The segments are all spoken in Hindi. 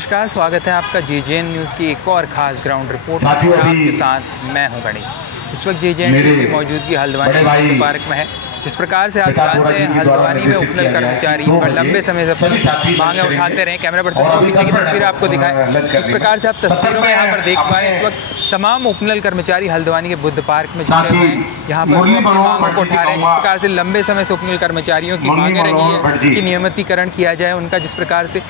नमस्कार, स्वागत है आपका जीजेएन न्यूज़ की एक और ख़ास ग्राउंड रिपोर्ट में। आपके साथ मैं हूं गणेश। इस वक्त जीजेएन न्यूज़ की मौजूदगी हल्द्वानी पार्क में है। जिस प्रकार से आप जानते हैं, हल्द्वानी में उपनल कर्मचारी लंबे समय से मांगे उठाते रहे। कैमरा पर्सन को पीछे की तस्वीर आपको दिखाएं। जिस प्रकार से आप तस्वीरों में यहाँ पर देख पा रहे हैं, इस वक्त तमाम उपनल कर्मचारी हल्द्वानी के बुद्ध पार्क में जुटे हुए हैं। यहाँ पर अपनी मांगों को उठा रहे हैं। जिस प्रकार से लंबे समय से उपनल कर्मचारियों की मांगे रही है कि नियमितीकरण किया जाए उनका, जिस प्रकार से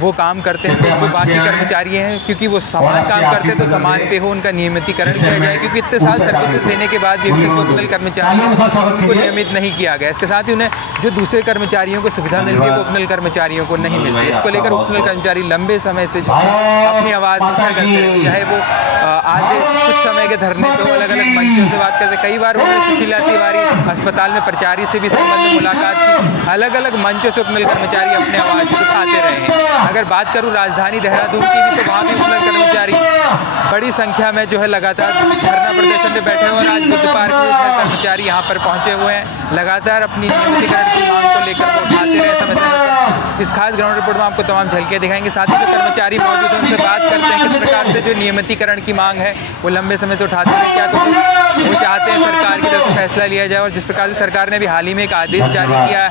वो काम करते हैं। तो जो बाकी कर्मचारी हैं, क्योंकि वो समान काम करते हैं तो समान पे हो उनका नियमितीकरण किया जाए, क्योंकि इतने साल सर्विसेज देने के बाद भी उपनल कर्मचारी उनको नियमित नहीं किया गया। इसके साथ ही उन्हें जो दूसरे कर्मचारियों को सुविधा मिलती है वो उपनल कर्मचारियों को नहीं मिलती। इसको लेकर उपनल कर्मचारी लंबे समय से जो अपनी आवाज़ करते हैं, चाहे वो आधे कुछ समय के धरने पे अलग अलग मंचों से बात करते। कई बार उन्होंने सुशीला तिवारी अस्पताल में प्राचार्य से भी संबंध में मुलाकात की। अलग अलग मंचों से उपनल कर्मचारी अपने आवाज़ उठाते रहे हैं। अगर बात करूं राजधानी देहरादून की भी, तो वहाँ भी उपनल कर्मचारी बड़ी संख्या में जो है लगातार धरना प्रदर्शन में बैठे हुए हैं। आज बुद्ध पार्क में उपनल कर्मचारी यहाँ पर पहुँचे हुए हैं। लगातार अपनी नियमितीकरण की मांग को लेकर वो उठाते रहे समय पर। इस खास ग्राउंड रिपोर्ट में आपको तमाम झलकियाँ दिखाएंगे। साथ ही जो कर्मचारी मौजूद हैं उनसे बात करते हैं किस प्रकार से जो नियमितीकरण की मांग है वो लंबे समय से उठाते हैं। क्या कुछ वो चाहते हैं सरकार की तरफ से फैसला लिया जाए, और जिस प्रकार से सरकार ने भी हाल ही में एक आदेश जारी किया है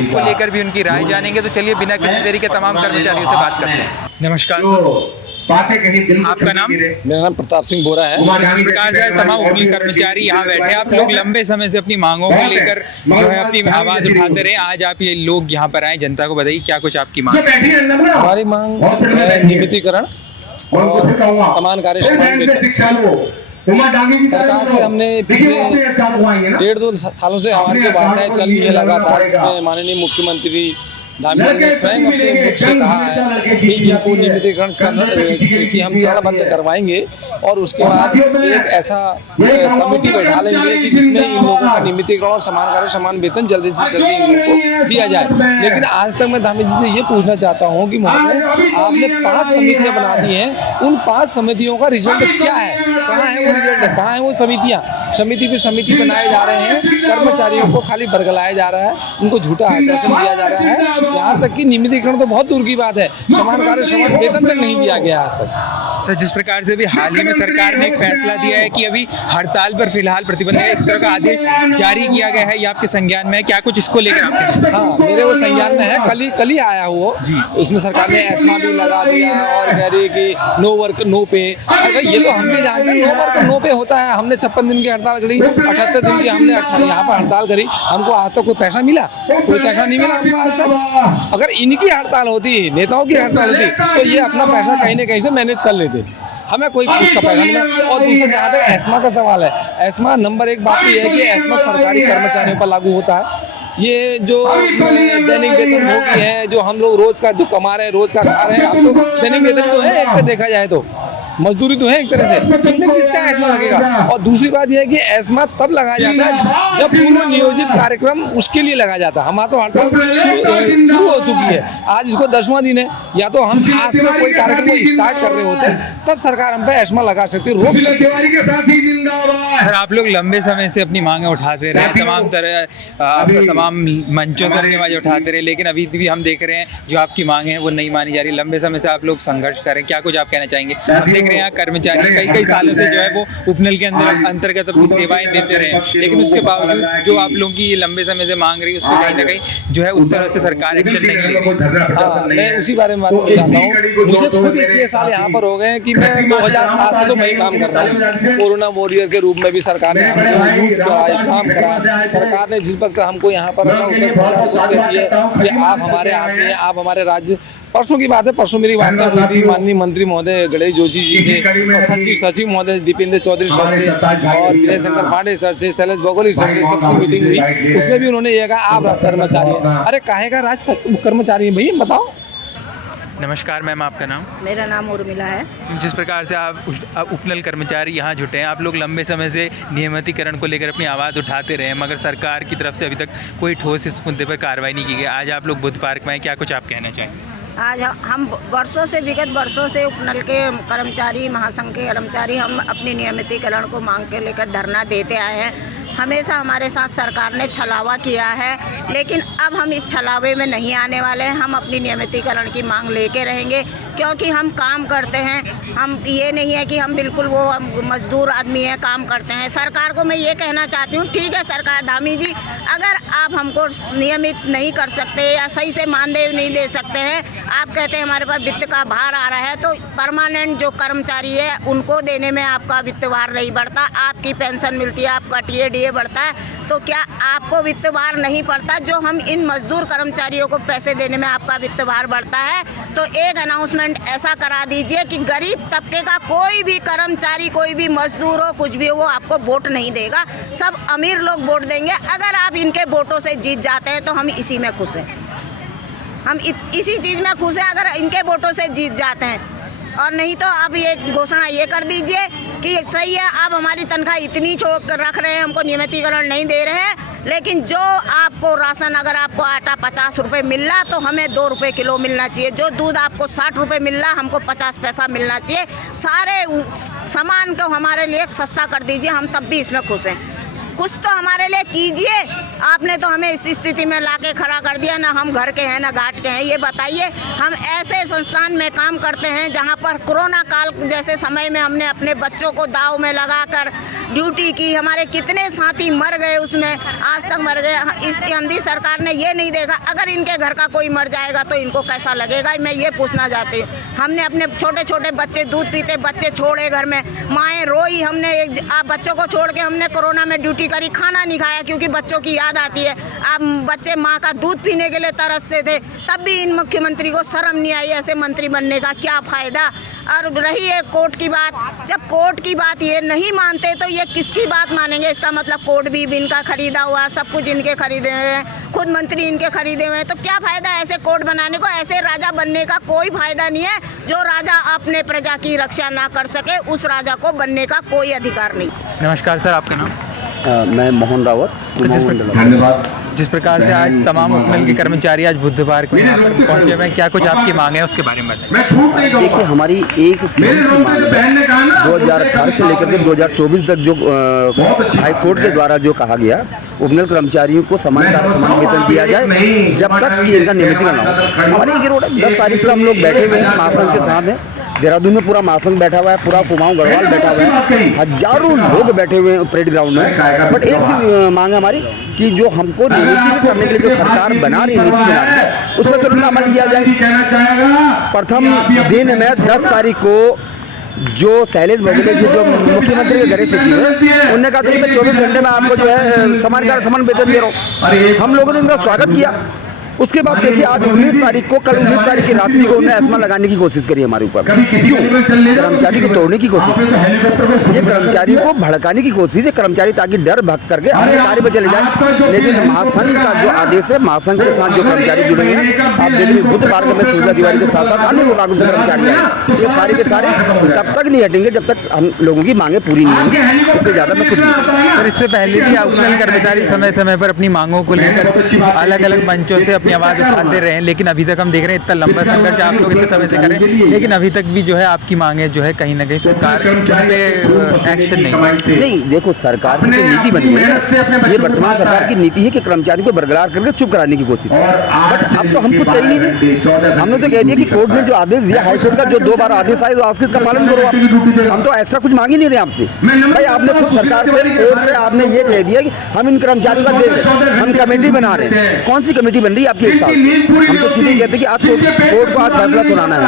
उसको लेकर भी उनकी राय जानेंगे। तो चलिए बिना किसी देरी के तमाम कर्मचारियों से बात करते हैं। नमस्कार सर, आपका नाम? मेरा नाम प्रताप सिंह बोरा है। जिस प्रकार से तमाम उपनल कर्मचारी यहाँ बैठे, आप लोग लंबे समय से अपनी मांगों को लेकर जो है अपनी आवाज उठाते रहे। आज आप ये लोग यहाँ पर आए, जनता को बताइए क्या कुछ आपकी मांग? हमारी मांग है नियमितीकरण और समान कार्य समान वेतन। सरकार से हमने पिछले 1.5-2 सालों से हमारी जो वार्ताएं चल रही है लगातार, इसमें माननीय मुख्यमंत्री धामी ने स्वयं अपने मुख से कहा है कि इनको नियमितीकरण की हम चरणबद्ध करवाएंगे और उसके बाद एक ऐसा कमेटी बैठा लेंगे कि जिसमें इन लोगों का नियमितीकरण और समान कार्य समान वेतन जल्दी से जल्दी इन लोगों को दिया जाए। लेकिन आज तक मैं धामी जी से ये पूछना चाहता हूँ कि महोदय, आपने 5 समितियाँ बना दी हैं, उन 5 समितियों का रिजल्ट क्या है? कहाँ है वो रिजल्ट? कहाँ है वो समितियाँ? समिति पे समिति बनाए जा रहे हैं, कर्मचारियों को खाली बरगलाया जा रहा है, उनको झूठा आश्वासन दिया जा रहा है। यहाँ तक कि नियमितीकरण तो बहुत दूर की बात है, समान कार्य समान वेतन तक नहीं दिया गया आज तक। सर, जिस प्रकार से भी हाल ही में सरकार ने एक फैसला दिया है कि अभी हड़ताल पर फिलहाल प्रतिबंध है, इस तरह का आदेश जारी किया गया है, ये आपके संज्ञान में है? क्या कुछ इसको लेकर आपके? हाँ, मेरे वो संज्ञान में है। कल ही आया वो जी। उसमें सरकार ने एस्मा भी लगा दिया और कह रही कि नो वर्क नो पे। अगर ये तो हम भी जानते हैं नो वर्क नो पे होता है। हमने 56 दिन की हड़ताल करी, 78 दिन की हमने यहाँ पर हड़ताल करी। हमको आज तक कोई पैसा मिला? कोई पैसा नहीं मिला हमको आज तक। अगर इनकी हड़ताल होती, नेताओं की हड़ताल होती, तो ये अपना पैसा कहीं ना कहीं से मैनेज कर लेते, हमें कोई उसका पैसा नहीं मिला। और दूसरा जहाँ तक एस्मा का सवाल है, एस्मा नंबर 1 बात ये है कि एस्मा सरकारी कर्मचारियों पर लागू होता है। ये जो दैनिक वेतन भोगी है, जो हम लोग रोज का जो कमा रहे हैं, रोज का खा रहे हैं, हम लोग दैनिक वेतन तो है एक तरह देखा जाए तो, मजदूरी तो है एक तरह से, इनमें किसका एस्मा लगेगा? और दूसरी बात यह है कि एस्मा तब लगाया जाता है जब पूर्व नियोजित कार्यक्रम उसके लिए लगाया जाता है। हमारा तो हड़ताल शुरू हो चुकी है, आज इसको 10वां दिन है। या तो हम आज से कोई कार्यक्रम को स्टार्ट कर रहे होते तब सरकार हम पे एस्मा लगा सकती है, रोक सकती है। सर, आप लोग लंबे समय से अपनी मांगे उठाते रहे, तमाम मंचों से अपनी मांगे उठाते रहे, लेकिन अभी भी हम देख रहे हैं जो आपकी मांगे हैं वो नहीं मानी जा रही। लंबे समय से आप लोग संघर्ष कर रहे हैं, क्या कुछ आप कहना चाहेंगे? हम देख रहे हैं यहाँ कर्मचारी कई सालों से जो है वो उपनल के अंतर्गत अपनी सेवाएं देते रहे, लेकिन उसके बावजूद जो आप लोगों की लंबे समय से मांग रही है उसको कहीं ना कहीं जो है उस तरह से सरकार एक्शन नहीं ले रही। मैं उसी बारे में बात करना चाहता हूँ। मुझे खुद इतने साल यहाँ पर हो गए हैं कि मैं 2007 से तो मैं काम कर रहा हूँ। कोरोना वॉरियर के रूप में भी सरकार ने काम करा। सरकार ने जिस वक्त हमको यहाँ पर उत्तर सरकार कि आप हमारे आदमी हैं, आप हमारे राज्य। परसों की बात है, परसों मेरी वार्ता हुई थी माननीय मंत्री महोदय गणेश जोशी जी से और सचिव महोदय दीपेंद्र चौधरी सर से और विनय शंकर पांडे सर से, शैलेश भौगोलिक सर से, सबसे मीटिंग हुई। उसमें भी उन्होंने ये कहा आप राज कर्मचारी हैं। अरे काहे का राज कर्मचारी है भैया, बताओ। नमस्कार मैम, आपका नाम? मेरा नाम उर्मिला है। जिस प्रकार से आप उपनल कर्मचारी यहाँ जुटे हैं, आप लोग लंबे समय से नियमितीकरण को लेकर अपनी आवाज़ उठाते रहे, मगर सरकार की तरफ से अभी तक कोई ठोस इस मुद्दे पर कार्रवाई नहीं की गई। आज आप लोग बुद्ध पार्क में हैं, क्या कुछ आप कहना चाहेंगे? आज हम विगत वर्षों से उपनल के कर्मचारी, महासंघ के कर्मचारी हम अपनी नियमितीकरण को मांग के लेकर धरना देते आए हैं। हमेशा हमारे साथ सरकार ने छलावा किया है, लेकिन अब हम इस छलावे में नहीं आने वाले हैं। हम अपनी नियमितीकरण की मांग लेके रहेंगे, क्योंकि हम काम करते हैं। हम ये नहीं है कि हम बिल्कुल वो मजदूर आदमी है, काम करते हैं। सरकार को मैं ये कहना चाहती हूँ, ठीक है सरकार धामी जी, अगर आप हमको नियमित नहीं कर सकते या सही से मानदेय नहीं दे सकते हैं, आप कहते हैं हमारे पास वित्त का भार आ रहा है, तो परमानेंट जो कर्मचारी है उनको देने में आपका वित्त भार नहीं बढ़ता। आपकी पेंशन मिलती है, आपका टीए बढ़ता है, तो क्या आपको वित्त भार नहीं पड़ता? जो हम इन मजदूर कर्मचारियों को पैसे देने में आपका वित्त भार बढ़ता है, तो एक अनाउंसमेंट ऐसा करा दीजिए कि गरीब तबके का कोई भी कर्मचारी, कोई भी मजदूर हो, कुछ भी हो, वो आपको वोट नहीं देगा। सब अमीर लोग वोट देंगे। अगर आप इनके वोटों से जीत जाते हैं तो हम इसी में खुश हैं। हम इसी चीज़ में खुश हैं अगर इनके वोटों से जीत जाते हैं। और नहीं तो आप ये घोषणा ये कर दीजिए कि सही है, आप हमारी तनख्वाह इतनी छोड़ कर रख रहे हैं, हमको नियमितीकरण नहीं दे रहे हैं, लेकिन जो आपको राशन, अगर आपको आटा 50 रुपये मिल रहा तो हमें 2 रुपये किलो मिलना चाहिए। जो दूध आपको 60 रुपये मिल रहा, हमको 50 पैसा मिलना चाहिए। सारे सामान को हमारे लिए सस्ता कर दीजिए, हम तब भी इसमें खुश हैं। कुछ तो हमारे लिए कीजिए। आपने तो हमें इस स्थिति में लाके खड़ा कर दिया, ना हम घर के हैं ना घाट के हैं। ये बताइए, हम ऐसे संस्थान में काम करते हैं जहां पर कोरोना काल जैसे समय में हमने अपने बच्चों को दाव में लगाकर ड्यूटी की, हमारे कितने साथी मर गए, उसमें आज तक मर गए। इस हिंदी सरकार ने ये नहीं देखा, अगर इनके घर का कोई मर जाएगा तो इनको कैसा लगेगा? मैं ये पूछना चाहती हूँ। हमने अपने छोटे छोटे बच्चे, दूध पीते बच्चे छोड़े घर में, माएँ रोई। हमने बच्चों को छोड़ के हमने कोरोना में ड्यूटी करी, खाना नहीं खाया क्योंकि बच्चों की याद आती है। अब बच्चे माँ का दूध पीने के लिए तरसते थे, तब भी इन मुख्यमंत्री को शर्म नहीं आई ऐसे मंत्री बनने का। क्या फ़ायदा? और रही है कोर्ट की बात, जब कोर्ट की बात ये नहीं मानते तो ये किसकी बात मानेंगे? इसका मतलब कोर्ट भी इनका खरीदा हुआ, सब कुछ इनके खरीदे हुए हैं, खुद मंत्री इनके खरीदे हुए हैं, तो क्या फ़ायदा ऐसे कोर्ट बनाने को? ऐसे राजा बनने का कोई फ़ायदा नहीं है। जो राजा अपने प्रजा की रक्षा ना कर सके, उस राजा को बनने का कोई अधिकार नहीं। नमस्कार सर, आपका नाम? मैं मोहन रावत। जिस प्रकार से आज तमाम उपमंडल के कर्मचारी आज बुधवार को यहाँ पर पहुँचे हुए हैं, क्या कुछ आपकी मांग है उसके बारे में बताइए। देखिए, हमारी एक सीधी सी मांग है। 2018 से लेकर के 2024 तक जो हाई कोर्ट के द्वारा जो कहा गया, उपमंडल कर्मचारियों को समान वेतन दिया जाए जब तक कि इनका नियमितीकरण न हो। हमारी एक रोड है, 10 तारीख से हम लोग बैठे हुए हैं, महासंघ के साथ हैं। देहरादून में पूरा महासंघ बैठा हुआ है, पूरा कुमाऊं गढ़वाल बैठा हुआ है, हजारों लोग बैठे हुए हैं परेड ग्राउंड में। बट एक सी मांग है हमारी कि जो हमको नियमितीकरण करने के लिए जो सरकार बना रही, नीति बना रही है, उसमें तुरंत अमल किया जाए। प्रथम दिन में 10 तारीख को जो शैलेश बघेल जी जो मुख्यमंत्री के गृह सचिव है, उन्होंने कहा था कि मैं 24 घंटे में आपको जो है समान वेतन दे रहा हूँ। हम लोगों ने उनका स्वागत किया। उसके बाद देखिए, आज 19 तारीख को, कल 19 तारीख की रात्रि को उन्होंने एस्मा लगाने की कोशिश करी हमारे ऊपर। क्यों? कर्मचारी को तोड़ने की कोशिश, ये कर्मचारी को भड़काने की कोशिश है। कर्मचारी ताकि डर भग करके अपने कार्य पर चले जाए। लेकिन महासंघ का जो आदेश है, महासंघ के साथ जो कर्मचारी जुड़े हुए हैं, आप देख रहे हैं बुधवार को मैं सुजला तिवारी के साथ साथ अन्य विभागों से कर्मचारी आए, ये सारे के सारे तब तक नहीं हटेंगे जब तक हम लोगों की मांगे पूरी नहीं होंगी। इससे ज़्यादा मैं कुछ नहीं। सर, इससे पहले भी उपमंडल कर्मचारी समय समय पर अपनी मांगों को लेकर अलग अलग मंचों से अपनी आवाज़ उठाते रहे हैं, लेकिन अभी तक हम देख रहे हैं इतना लंबा संघर्ष आप लोग इतने समय से कर रहे हैं, लेकिन अभी तक भी जो है आपकी मांगे जो है कहीं ना कहीं सरकार पे एक्शन नहीं। देखो, सरकार की जो नीति बन गई है, ये वर्तमान सरकार की नीति है कि कर्मचारी को बरकरार करके चुप कराने की कोशिश। बट अब तो हम कुछ कह ही नहीं रहे। हमने तो कह दिया कि कोर्ट ने जो आदेश दिया, हाई कोर्ट का जो 2 बार आदेश आए, तो आदेश का पालन करो आप। हम तो एक्स्ट्रा कुछ मांग ही नहीं रहे आपसे। भाई, आपने खुद सरकार से, कोर्ट से आपने ये कह दिया कि हम इन कर्मचारियों का देख रहे हैं, हम कमेटी बना रहे हैं। कौन सी कमेटी बन रही है आपकी? 1 साल हम तो सीधे कहते हैं कि आज कोर्ट को आज फैसला सुनाना है।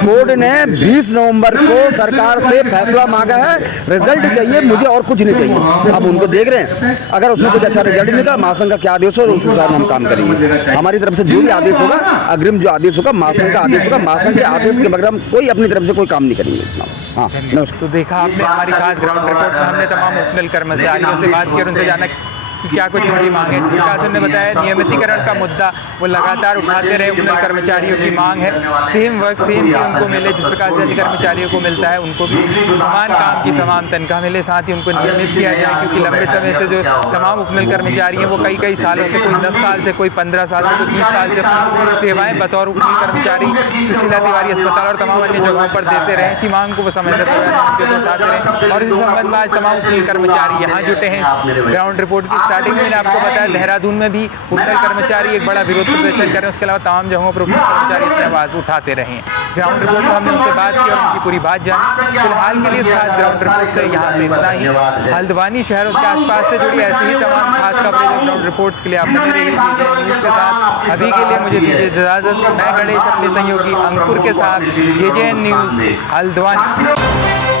कोर्ट ने 20 नवंबर को सरकार से फैसला मांगा है, रिजल्ट चाहिए मुझे और कुछ नहीं चाहिए। अब उनको देख रहे हैं, अगर उसमें कुछ अच्छा रिजल्ट निकला, महासंघ का क्या आदेश हो, उस हिसाब में हम काम करेंगे। हमारी तरफ से जो भी आदेश होगा, अग्रिम जो आदेश होगा, महासंघ का आदेश होगा, महासंघ के आदेश के बगैर हम कोई अपनी तरफ से कोई काम नहीं करेंगे। हाँ, नमस्कार। तो देखा आपने हमारी खास ग्राउंड रिपोर्ट में हमने तमाम उपमंडल कर्मचारियों से बात की और उनसे जाना कि क्या कुछ उनकी मांग है। विकास ने बताया नियमितीकरण का मुद्दा वो लगातार उठाते रहे, उपमंडल कर्मचारियों की मांग है सेम वर्क सेम पे उनको मिले, जिस प्रकार से अधिक कर्मचारियों को मिलता है उनको भी समान काम की समान तनख्वाह मिले, साथ ही उनको नियमित किया जाए। क्योंकि लंबे समय से जो तमाम उपमंडल कर्मचारी हैं वो कई सालों से, कोई 10 साल से, कोई 15 साल से, कोई 20 साल से सेवाएं बतौर उपमंडल कर्मचारी सुशीला तिवारी अस्पताल और तमाम अन्य जगहों पर देते रहे। इसी मांग को वो समय से उठाते रहे और इस संबंध में आज तमाम उपमंडल कर्मचारी यहाँ जुटे हैं ग्राउंड रिपोर्ट की स्टार्टिंग में मैंने आपको बताया देहरादून में भी उपनल कर्मचारी एक बड़ा विरोध प्रदर्शन कर रहे हैं, उसके अलावा तमाम जगहों पर उपनल कर्मचारी अपनी आवाज़ उठाते रहे हैं। ग्राउंड रिपोर्ट में हमने उनसे बात की और उनकी पूरी बात जानी। फिलहाल के लिए इस खास ग्राउंड रिपोर्ट से यहाँ से इतना ही। हल्द्वानी शहर उसके आसपास से जुड़ी ऐसी ही तमाम खास खबरें ग्राउंड रिपोर्ट्स के लिए आप बने रहिए जीजे न्यूज़ के साथ। अभी के लिए मुझे दीजिए इजाज़त। मैं गणेश अपने सहयोगी अंकुर के साथ, जीजे न्यूज़ हल्द्वानी।